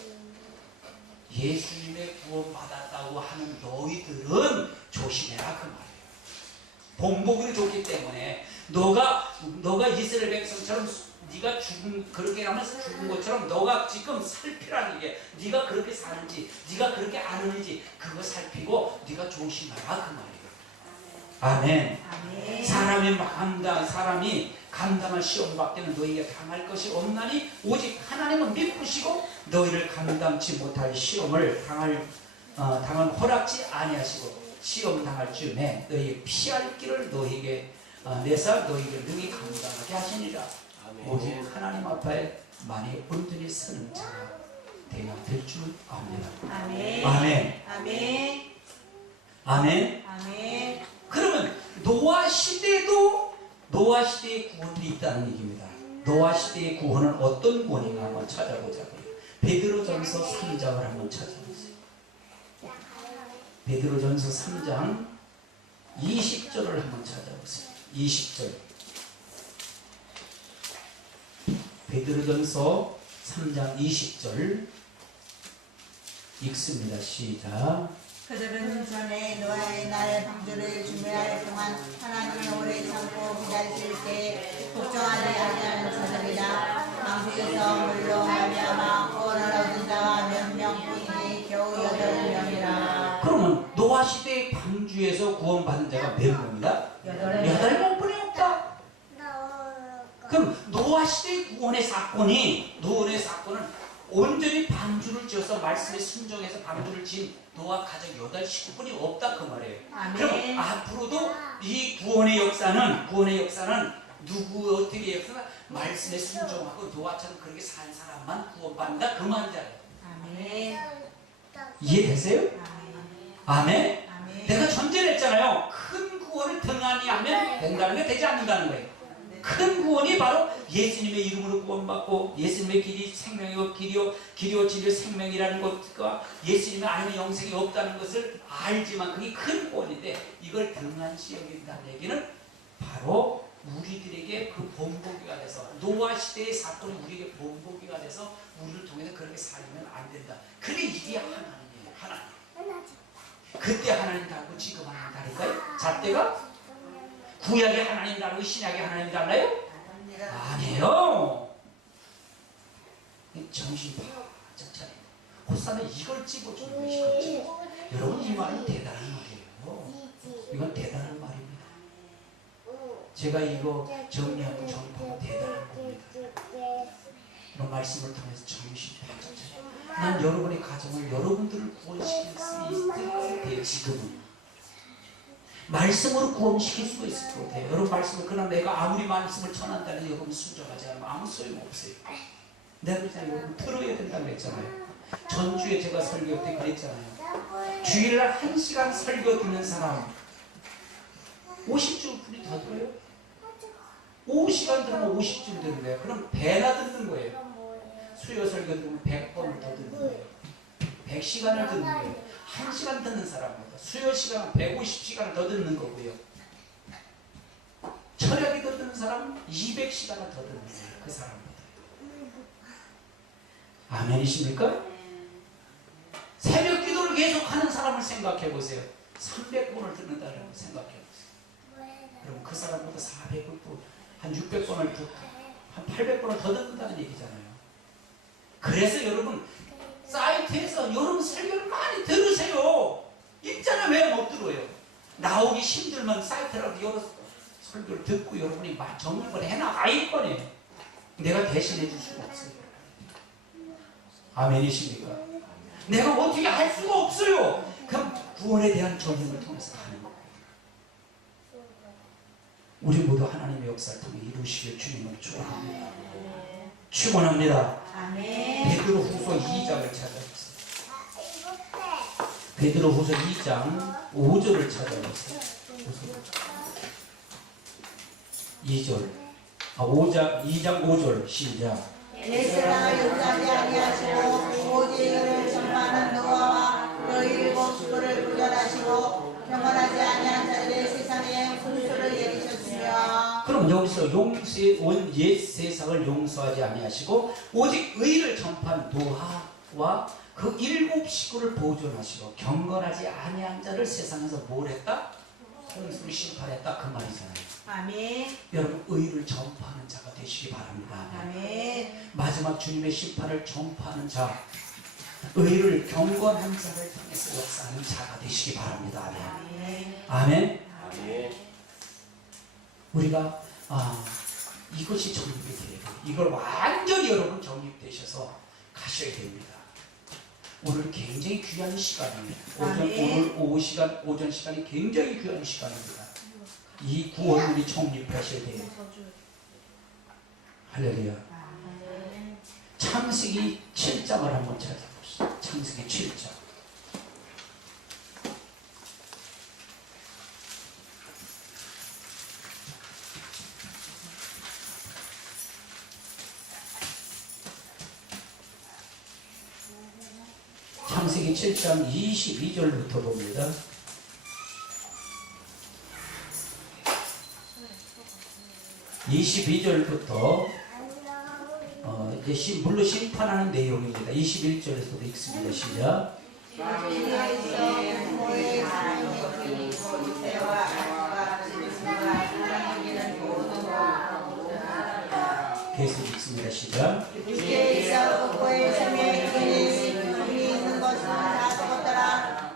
예수님의 구원 받았다고 하는 너희들은 조심해라 그 말이에요. 본보기를 줬기 때문에 너가 이스라엘 백성처럼 네가 그렇게 하면서 죽은 것처럼 너가 지금 살피라는 얘기야. 네가 그렇게 사는지 네가 그렇게 아는지 그거 살피고 네가 조심하라 그 말이에요. 아멘. 아멘. 사람이 감당할 시험 밖에는 너희가 당할 것이 없나니 오직 하나님은 믿으시고 너희를 감당치 못할 시험을 당할 허락지 아니하시고 시험 당할 즈음에 너희 피할 길을 너희에게 내사 너희를 능히 감당하게 하시니라. 오직 하나님 앞에 많이 온전히 서는 자가 되어야 될 줄 압니다. 아멘. 아멘. 아멘. 아멘. 아멘. 그러면 노아 시대의 구원이 있다는 얘기입니다. 노아 시대의 구원은 어떤 구원인가 한번 찾아보자고요. 베드로전서 3장을 한번 찾아보세요. 베드로전서 3장 20절을 한번 찾아보세요. 20절. 베드로전서 3장 20절 읽습니다. 시작. 그들은 전에 노아의 날 방주를 준비할 동안 하나님의 오래 참고 기다리실 때 걱정하지 아니하는 자들이라. 방주에서 물로 말미암아 구원을 얻은 자가 몇 명뿐이니 겨우 8명이라. 그러면 노아 시대의 방주에서 구원받은 자가 몇 명이다? 8명뿐이 없다. 그럼 노아 시대의 구원의 사건은 온전히 방주를 지어서 말씀에 순종해서 방주를 지은 노아 가족 8식구뿐이 없다 그 말이에요. 아멘. 그럼 앞으로도 이 구원의 역사는 누구 어떻게 역사가 말씀에 순종하고 노아처럼 그렇게 산 사람만 구원받는다 그 말이잖아요. 아멘. 이해되세요? 아멘. 아멘. 내가 전제를 했잖아요. 큰 구원을 등한히 하면 된다는 게 되지 않는다는 거예요. 큰 구원이 바로 예수님의 이름으로 구원받고 예수님의 길이 생명이고 길이요 진리요 생명이라는 것과 예수님의 아니면 영생이 없다는 것을 알지만 그게 큰 구원인데 이걸 등한시 여긴다는 얘기는 바로 우리들에게 그 본보기가 돼서 노아 시대의 사건이 우리에게 본보기가 돼서 우리를 통해서 그렇게 살면 안 된다. 그게 이게 하나님이에요. 하나님. 그때 하나님 다르고 지금 하나님 다를까요? 잣대가? 구약의 하나님 다르고 신약의 하나님 달라요? 아니에요. 정신 바짝 차려. 호사는 이걸 집어주는 거예요. 이걸 집어. 여러분 이 말은 대단한 말이에요. 이건 대단한 말입니다. 제가 이거 정리하고 정리하고 대단한 겁니다. 이런 말씀을 통해서 정신 바짝 차려. 난 여러분의 가정을 여러분들을 구원시킬 수 있을 것 같아요. 지금은. 말씀으로 구원시킬 수가 있을 것 같아요. 여러분 말씀을 그러나 내가 아무리 말씀을 전한다는 여러분 순종하지 않으면 아무 소용없어요. 내가 그랬잖아요. 여러분 들어야 된다고 했잖아요. 전주에 제가 설교 때 그랬잖아요. 주일날 1시간 설교 듣는 사람 50줄 분이 더 들어요? 5시간 들으면 50줄 듣는 거예요. 그럼 배나 듣는 거예요. 수요 설교 들으면 100번을 더 듣는 거예요. 100시간을 듣는 거예요. 1시간 듣는 사람보다 수요 시간은 150시간을 더 듣는 거고요. 철학이 더 듣는 사람은 200시간을 더 듣는 거예요. 그 사람보다. 아멘이십니까? 새벽 기도를 계속하는 사람을 생각해 보세요. 300번을 듣는다고 생각해 보세요. 그럼 그 사람보다 400번 또 한 600번을 듣고 한 800번을 더 듣는다는 얘기잖아요. 그래서 여러분 사이트에서 여러분 설교를 많이 들으세요. 있잖아요. 왜 못 들어요? 나오기 힘들면 사이트라도 열어서 설교를 듣고 여러분이 정립을 해나가야 거네. 내가 대신해 줄 수가 없어요. 아멘이십니까? 내가 어떻게 할 수가 없어요. 그럼 구원에 대한 전쟁을 통해서 가는 거예요. 우리 모두 하나님의 역사를 통해 이루시길 주님을 축원합니다. 축원합니다. 아멘. 베드로후서 2장을 찾아보세요. 베드로후서 2장 5절을 찾아보세요. 2절. 2장 5절 시작. 예수를 용서하지 아니하시고 오직 이를 전파하는 노아와 너희 일곱 식구를 구별하시고 경건하지 아니한 자들의 세상에 분수를 내리셨으며. 그럼 여기서 온 옛 세상을 용서하지 아니하시고 오직 의를 전파한 노아와 그 일곱 식구를 보존하시고 경건하지 아니한 자를 세상에서 뭘 했다? 홍수를 심판했다 그 말이잖아요. 아멘. 여러분 의를 전파하는 자가 되시기 바랍니다. 아멘. 마지막 주님의 심판을 전파하는 자, 의를 경건한 자를 통해서 역사하는 자가 되시기 바랍니다. 아멘. 아멘. 아멘. 우리가 이것이 정립이 돼요. 이걸 완전히 여러분 정립되셔서 가셔야 됩니다. 오늘 굉장히 귀한 시간입니다. 오늘 오전 시간이 굉장히 귀한 시간입니다. 이 구원을 정립하셔야 돼요. 할렐루야. 창세기 7장을 한번 찾아봅시다. 창세기 7장. 창세기 7장 22절부터 봅니다. 이제 물론 심판하는 내용입니다. 21절에서도 읽습니다. 시작. 계속 읽습니다. 시작.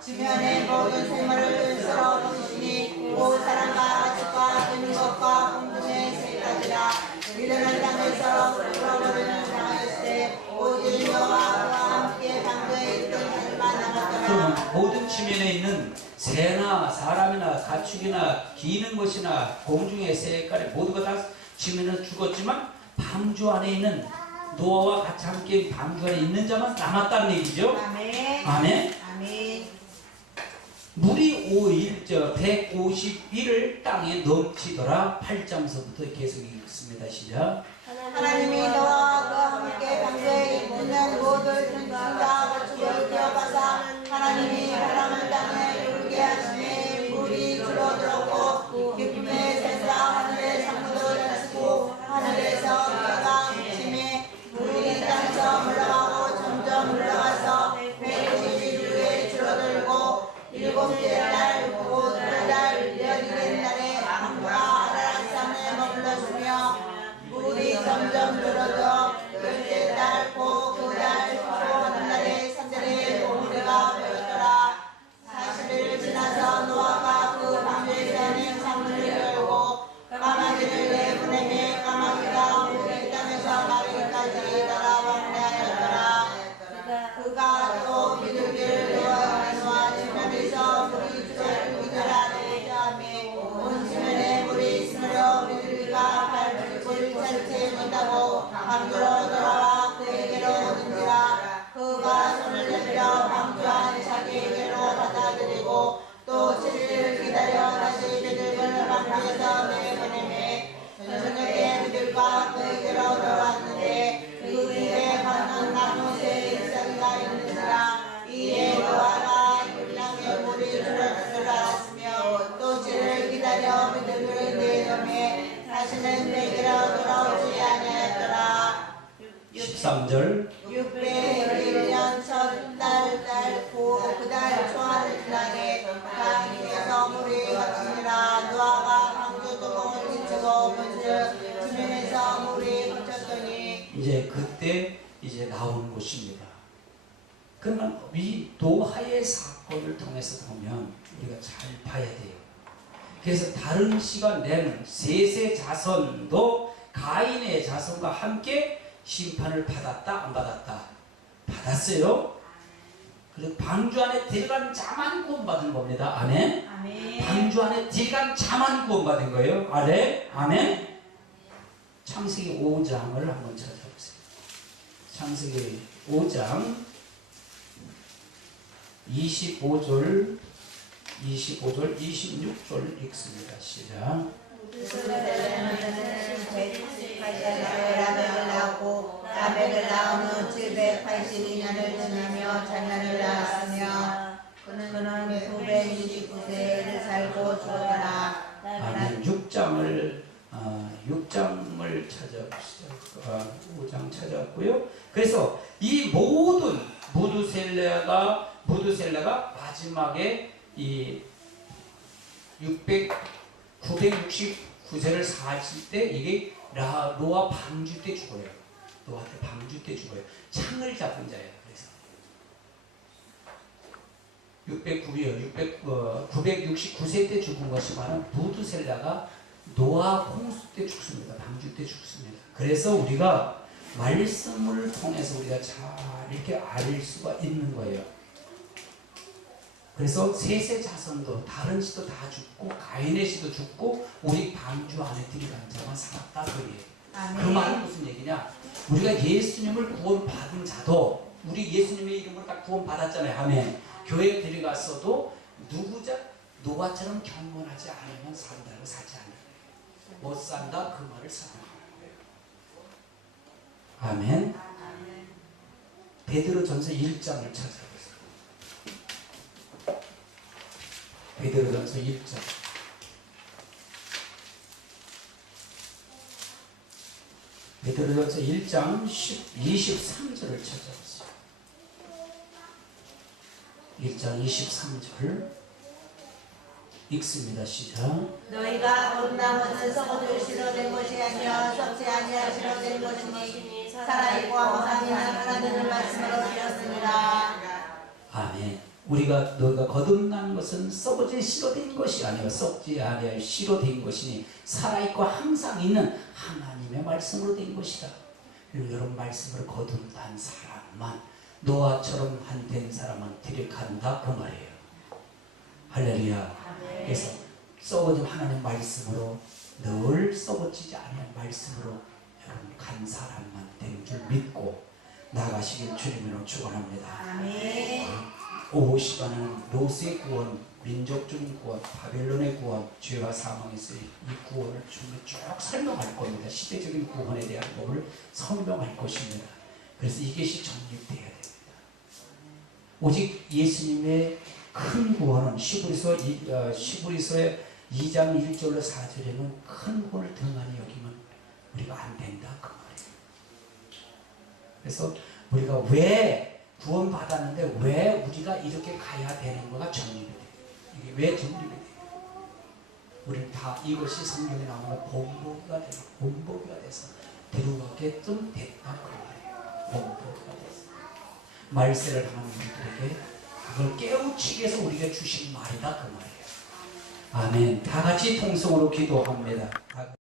주변의 모든 생물을 서로 주시니 오 사람과 가축과 있는 것과 공중의 새까지라. 이르는 땅에서 풀어버리는 상하였을 오직 여호와와 함께 방주에 있던 자들만 남았더라. 그러면 모든 지면에 있는 새나 사람이나 가축이나 기는 것이나 공중의 새까지 모두가 다 지면에 죽었지만 방주 안에 있는 노아와 같이 함께 방주 안에 있는 자만 남았다는 얘기죠. 아멘. 아멘. 아멘. 물이 151을 땅에 넘치더라. 8장서부터 계속 읽습니다. 시작. 하나님이 너와 그와 함께 방주에 있는 모든 생물과 가축을 기업하사 하나님이 바람을 땅에 불게 하시니 물이 줄어들었고 기쁨의 새가 하늘의 상무도 다스고 하늘에서 비가 맺힘에 물이 땅에서 물러가고 점점 물러가서 150일에 줄어들고 일곱째 날 곧 그달 여덟째 날에 아무가 아라산에 머물렀으며 물이 점점 줄어들어 열째 날 곧 그달 바로 하는 날에 산들에 봉우리가 보였더라. 40일 지나서 노아가 그 방주에 사는 상문을 열고 까마귀를 내보내매 까마귀가 물이 땅에서 마르기까지 따라왔느니라. 그가 또 비둘기를 내어 노아 주변에서 물이 그들을 초하를 지나게 강에서 물이 걷히니라. 노아가 방주 뚜껑을 찢고 본즉 지면에서 물이 걷혔더니 이제 그때 이제 나오는 것입니다. 그러면 이 노아의 사건을 통해서 보면 우리가 잘 봐야 돼요. 그래서 다른 시가 내는 셋의 자손도 가인의 자손과 함께 심판을 받았다 안 받았다? 받았어요. 그래서 방주 안에 들어간 자만 구원받은 겁니다. 아멘. 방주 안에 들어간 자만 구원받은 거예요. 아멘. 창세기 5장을 한번 찾아보세요. 창세기 5장 25절 26절 읽습니다. 시작. 라멕을 낳고 라멕을 낳은 후 782년을 지나며 자녀를 낳았으며 그는 929세를 살고 죽었더라. 아멘. 6장을 찾아보시죠. 5장 찾았고요. 그래서 이 모든 무두셀라가 마지막에 이 969세를 사실 때 이게 노아 방주 때 죽어요. 노아 때 방주 때 죽어요. 창을 잡은 자예요. 그래서 969세 때 죽은 것이지만 무두셀라가 노아 홍수 때 죽습니다. 방주 때 죽습니다. 그래서 우리가 말씀을 통해서 우리가 잘 이렇게 알 수가 있는 거예요. 그래서 셋의 자손도 다른 씨도 다 죽고 가인의 씨도 죽고 우리 방주 안에 들어간 자만 살았다 그예요. 그 말은 무슨 얘기냐? 우리가 예수님을 구원받은 자도 우리 예수님의 이름으로 다 구원받았잖아요. 아멘. 교회에 들어갔어도 노아처럼 경건하지 않으면 산다고 사지 않는 거예요. 못 산다 그 말을 사랑하는 거예요. 아멘. 베드로전서 1장을 찾아보세요. 베드로전서 1장. 베드로전서 1장 23절을 찾아보세요. 1장 23절 읽습니다. 시작. 너희가 본다는 것은 썩어질 씨로 된 것이 아니여 썩지 아니할 씨로 된 것이니 살아있고 항상 있는 하나님의 말씀으로 되었습니다. 아멘. 너희가 거듭난 것은 썩어질 씨로 된 것이 아니요 썩지 아니할 씨로 된 것이니 살아있고 항상 있는 하나님의 말씀으로 된 것이다. 그리고 이런 말씀을 거듭난 사람만 노아처럼 된 사람만 들여간다 그 말이에요. 할렐루야. 그래서 썩어진 하나님 말씀으로 늘 썩어지지 않은 말씀으로 여러분 간 사람만 된 줄 믿고 나가시길 주님으로 축원합니다. 아멘. 오후 시간은 롯의 구원, 민족적인 구원, 바벨론의 구원, 죄와 사망에서 이 구원을 쭉 설명할 겁니다. 시대적인 구원에 대한 법을 설명할 것입니다. 그래서 이것이 정립되어야 됩니다. 오직 예수님의 큰 구원은 시브리서의 2장 1절로 4절에는 큰 구원을 등한히 여기면 우리가 안 된다 그 말이에요. 그래서 우리가 왜 구원받았는데 왜 우리가 이렇게 가야 되는 거가 정립이 돼요. 이게 왜 정립이 돼요? 우리는 다 이것이 성경에 나오는 본보기가 돼서 본보기가 돼서 들어가게끔 됐다 그 말이에요. 본보기가 돼서 말세를 하는 우리들에게 그걸 깨우치기 위해서 우리에게 주신 말이다 그 말이에요. 아멘. 다 같이 통성으로 기도합니다.